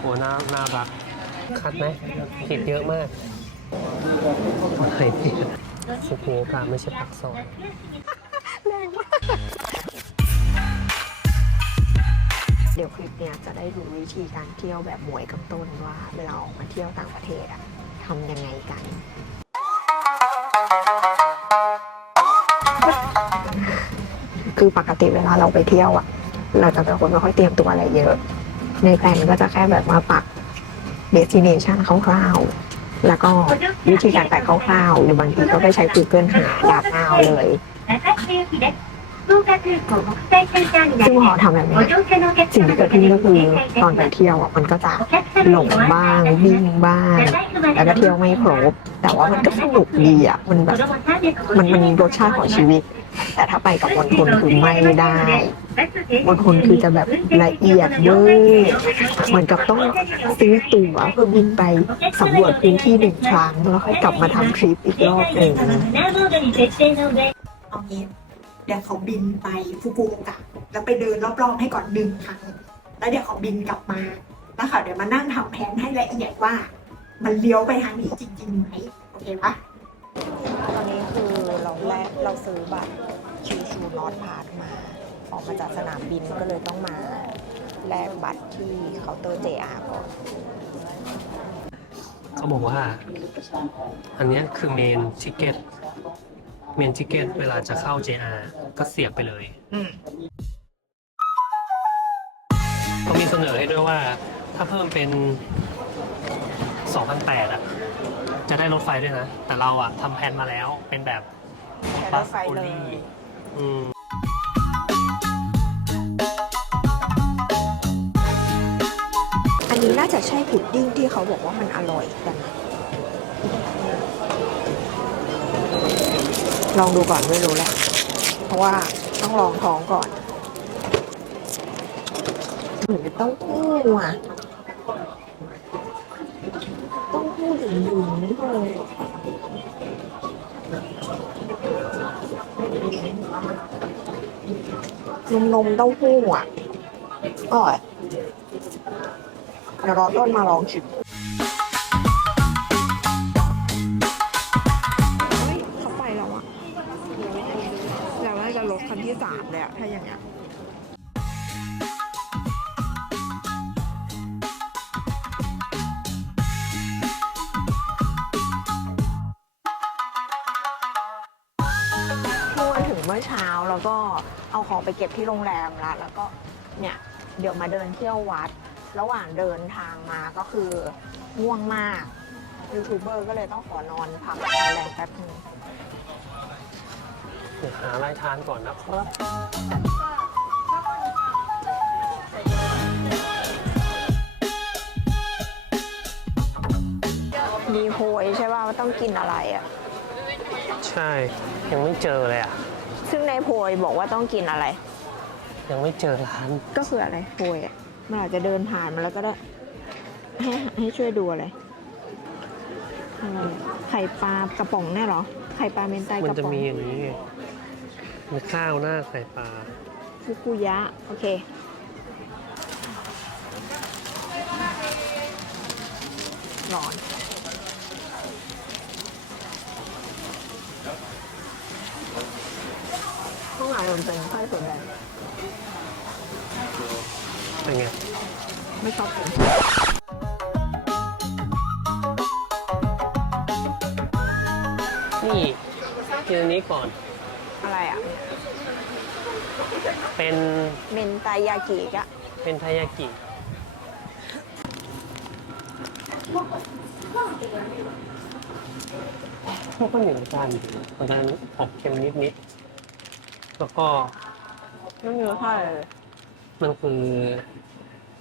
โอ้น่าน่ารัก คัดไหมผิดเยอะมากไหนผิดสุโขกาไม่ใช่ปักซอยแรงมาก เดี๋ยวคลิปเนี้ยจะได้รู้วิธีการเที่ยวแบบหมวยกับต้นว่า เวลาออกมาเที่ยวต่างประเทศอะทำยังไงกันคือปกติเวลาเราไปเที่ยวอะเราจะเป็นคนไม่ค่อยเตรียมตัวอะไรเยอะ ในแปลนก็จะแค่แบบมาปักเดสติเนชันคร่าวๆ แล้วก็วิธีการแตะคร่าวๆ หรือบางทีก็ไปใช้ Google หาดาบเอาเลยซึ่งหอทำแบบนี้สิ่งที่เกิดขึ้นก็คือตอนไปเที่ยวอะมันก็จะหลงบ้างวิ่งบ้างแล้วก็เที่ยวไม่ครบ แต่ว่ามันก็สนุกดีอะมันแบบมันมันรสชาติของชีวิต แต่ถ้าไปกับมณฑลคือไม่ได้มณฑลคือจะแบบละเอียดเวอร์เหมือนกับต้องซื้อตั๋วเพื่อบินไปสำรวจพื้นที่หนึ่งครั้งแล้วค่อยกลับมาทำทริปอีกรอบหนึ่งเองเดี๋ยวเขาบินไปฟุกุโอกะแล้วไปเดินรอบๆให้ก่อนหนึ่งครั้งแล้วเดี๋ยวเขาบินกลับมาแล้วค่ะเดี๋ยวมานั่งทำแผนให้ละเอียดว่า มันเลี้ยวไปทางนี้จริงๆไหมโอเคปะตอนนี้คือ แลกเราซื้อบัตรชิวชูนอตพาร์ทมา ออกมาจากสนามบินก็เลยต้องมาแลกบัตรที่เคาน์เตอร์ JR ก่อน เขาบอกว่า อันเนี้ยคือเมนทิเก็ตเมนทิเก็ตเวลาจะเข้า JR ก็เสียบไปเลยอืม เขามีเสนอให้ด้วยว่า ถ้าเพิ่มเป็น2,800อะ จะได้รถไฟด้วยนะ แต่เราอะทำแผนมาแล้วเป็นแบบ ใช้รถไฟเลย อืมอันนี้น่าจะใช่พุดดิ้งที่เขาบอกว่ามันอร่อยกัน ลองดูก่อนไม่รู้แหละ เพราะว่าต้องลองท้องก่อน เหมือนเป็นเต้าหู้อะเต้าหู้ดึงดึงๆนี่เลย นมนมเต้าหู้อะอร่อยเดี๋ยวรอต้นมาลองชิมเฮ้ยเขาไปแล้วอะเดี๋ยวเราจะรถคันที่สามเลยอะถ้าอย่างเงี้ย แล้วก็เอาของไปเก็บที่โรงแรมแล้วแล้วก็เนี่ยเดี๋ยวมาเดินเที่ยววัด ระหว่างเดินทางมาก็คือง่วงมากยูทูบเบอร์ก็เลยต้องขอนอนพักแรงแป๊บนึงเดี๋ยวหาอะไรทานก่อนนะครับมีโพยใช่ป่ะว่าต้องกินอะไรอะ ใช่ ยังไม่เจอเลยอะ ซึ่งในโพยบอกว่าต้องกินอะไร ยังไม่เจอร้าน ก็คืออะไรโพยอะมันอาจจะเดินผ่านมาแล้วก็ได้ ให้ให้ช่วยดูอะไรอะไรไข่ปลากระป๋องเนี่ยเหรอ ไข่ปลาเมนไตมักนระจะป๋อง มีอย่างนี้ไงมีข้าวหน้าไข่ปลา ฟุกุยะ โอเคร้อนางในมันเป็นไส้ถั่วแดงเป็นไง ไม่ชอบกินนี่กินอันนี้ก่อน อะไรอะ เป็นเมนไตายากิกะเป็นทายากิ พวกข้าวเหนียวกันเพราะฉะนั้นออกเค็มนิดๆ แล้วก็ไม่มีรสชาติอะไรเลย มันคือ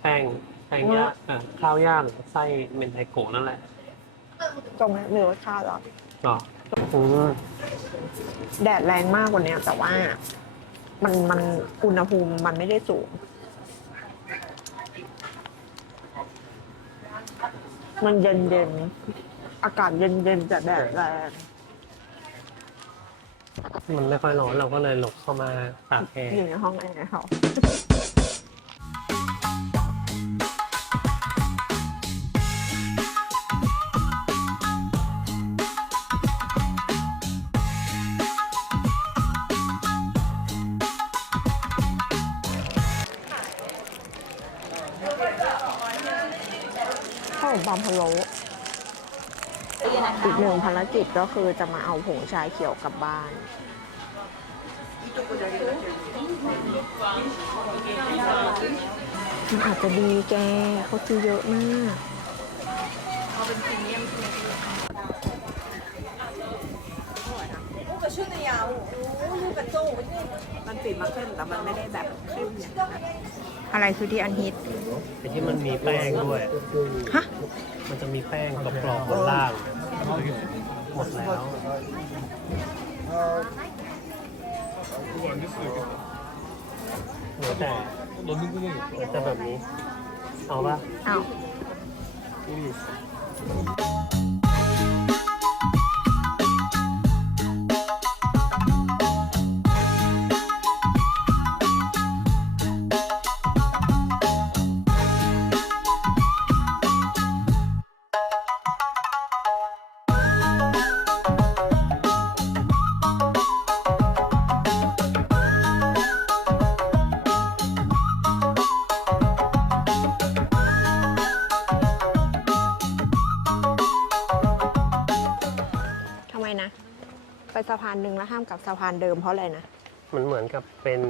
แป้งแป้งย่างอะข้าวย่างไส้เมนไทโกะนั่นแหละตรงนี้มีรสชาติเหรอหรออืมแดดแรงมากกว่านี้แต่ว่า มันมันอุณหภูมิมันไม่ได้สูง มันเย็นเย็นๆอากาศเย็นเย็นๆแต่แดดแรง มันไม่ค่อยร้อนเราก็เลยหลบเข้ามาตากแอร์อยู่ในห้องแอร์ค่ะข้าวหอมปลาพะโล อีกหนึ่งภารกิจก็คือจะมาเอาผงชาเขียวกลับบ้าน มันอาจจะดีแกเขาซื้อเยอะมากมันปิดมาเข้มแต่มันไม่ได้แบบเข้มอย่างนั้นอะไรคือที่อันฮิต ไอ้ที่มันมีแป้งด้วย ฮะ มันจะมีแป้งกรอบๆบนล่าง หมดแล้วเหลือแต่เหลือแต่แบบนี้ เอาปะเอาะพานหนึ่งแล้วห้ามกลับสะพานเดิมเพราะอะไรนะ มันเหมือนกับเป็น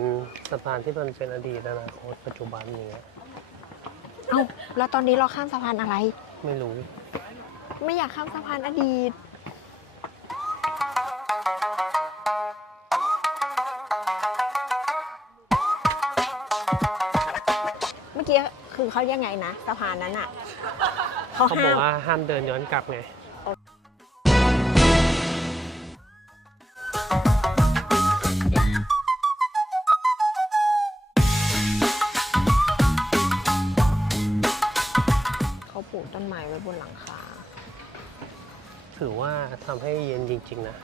สะพานที่มันเป็นอดีตอนาคตปัจจุบันอย่างเงี้ยเอ้าแล้วตอนนี้เราข้ามสะพานอะไร ไม่รู้ ไม่อยากข้ามสะพานอดีต เมื่อกี้คือเขายังไงนะสะพานนั้นอะเขาเขาบห้าอกมว่าห้ามเดินย้อนกลับไง ถือว่าทำให้เย็นจริง ๆ นะ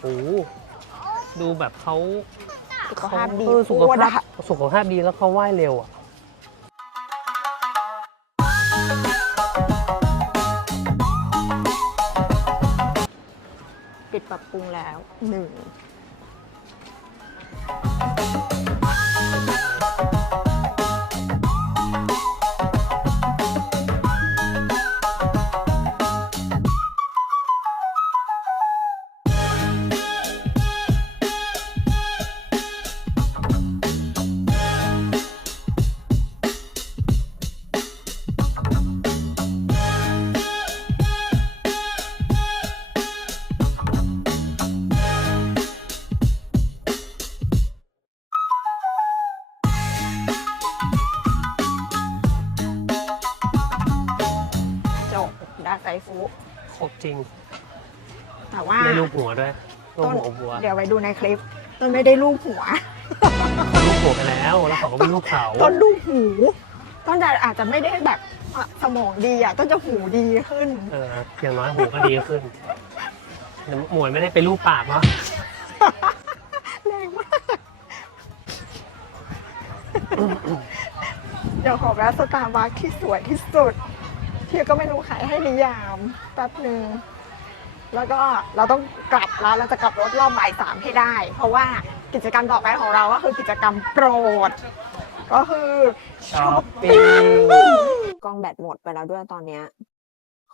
โอ้โหดูแบบเขาสุขภาพดีเออสุขโคตรภาพอะสุขภาพดีแล้วเขาว่ายเร็วอะปิดปรับปรุงแล้วหนึ่ง ครบจริงแต่ว่าได้ลูกหัวด้วยลูกต้นหัวบัวเดี๋ยวไปดูในคลิปต้นไม่ได้ลูกหัวลูกหัวไปแล้ว แล้วเขาก็เป็นลูกเขาต้นลูกหูต้นจะอาจจะไม่ได้แบบอะสมองดีอะต้นจะหูดีขึ้น เอออย่างน้อยหูก็ดีขึ้นแต่หมวยไม่ได้ไปลูกปากเนาะแรงมาก เดี๋ยวขอแวะสตาร์บัคที่สวยที่สุด ที่ก็ไม่รู้ใครให้นิยามแป๊บหนึ่งแล้วก็เราต้องกลับแล้วเราจะกลับรถรอบบ่ายสามให้ได้ เพราะว่ากิจกรรมต่อไปของเราก็คือกิจกรรมโปรด ก็คือช้อปปิ้งกล้องแบตหมดไปแล้วด้วยตอนเนี้ย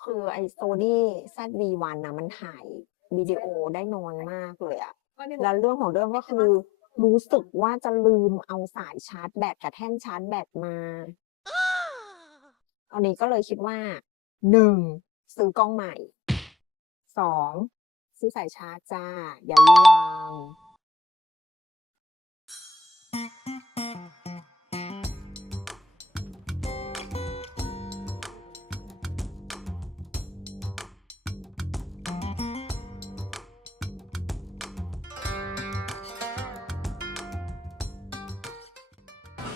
คือไอโซนี่ ZV-1 นะมันถ่ายวิดีโอได้น้อยมากเลยอะแล้วเรื่องของเรื่องก็คือรู้สึกว่าจะลืมเอาสายชาร์จแบตกับแท่นชาร์จแบตมา อนนี้ก็เลยคิดว่าหนึ่งซื้อกล้องใหม่สองซื้อสายชาร์จจ้า อย่าลืมวาง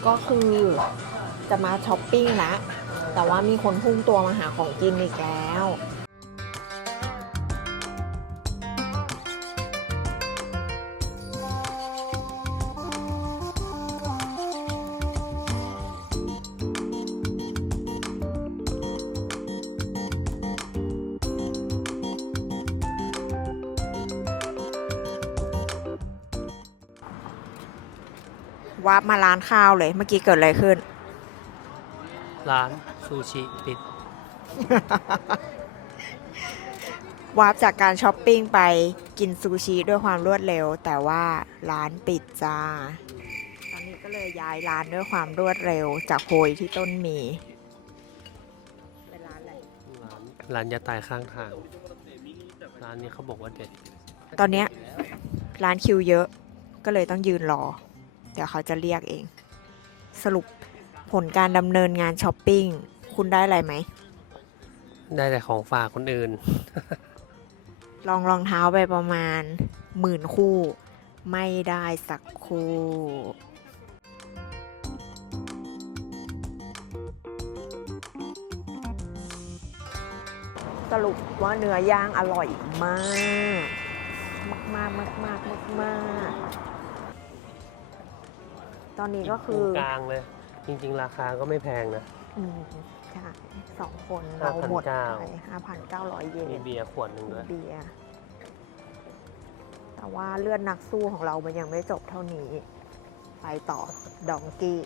ก็คือจะมาช้อปปิ้งละ แต่ว่ามีคนพุ่งตัวมาหาของกินอีกแล้ววาร์ปมาร้านข้าวเลย เมื่อกี้เกิดอะไรขึ้น ร้าน ซูชิปิด วาร์ปจากการช้อปปิ้งไปกินซูชิด้วยความรวดเร็ว แต่ว่าร้านปิดจ้า ตอนนี้ก็เลยย้ายร้านด้วยความรวดเร็วจากโฮยที่ต้นมีเป็นร้านอะไรร้านร้านยาตายข้างทาง ร้านนี้เขาบอกว่าเด็ด ตอนเนี้ยร้านคิวเยอะก็เลยต้องยืนรอ เดี๋ยวเขาจะเรียกเอง สรุปผลการดำเนินงานช้อปปิ้ง คุณได้อะไรไหม ได้แต่ของฝากคนอื่น ลองรองเท้าไปประมาณหมื่นคู่ ไม่ได้สักคู่ สรุปว่าเนื้อย่างอร่อยมาก มากมากมากมากมากตอนนี้ก็คือกลางเลย จริง ๆ ราคาก็ไม่แพงนะ อืม ใช่สองคนเราหมดไปห้าพันเก้าร้อยเยมีนเบียร์ขวดหนึ่งด้วยเบียร์แต่ว่าเลือดนักสู้ของเรามันยังไม่จบเท่านี้ ไปต่อดองกี้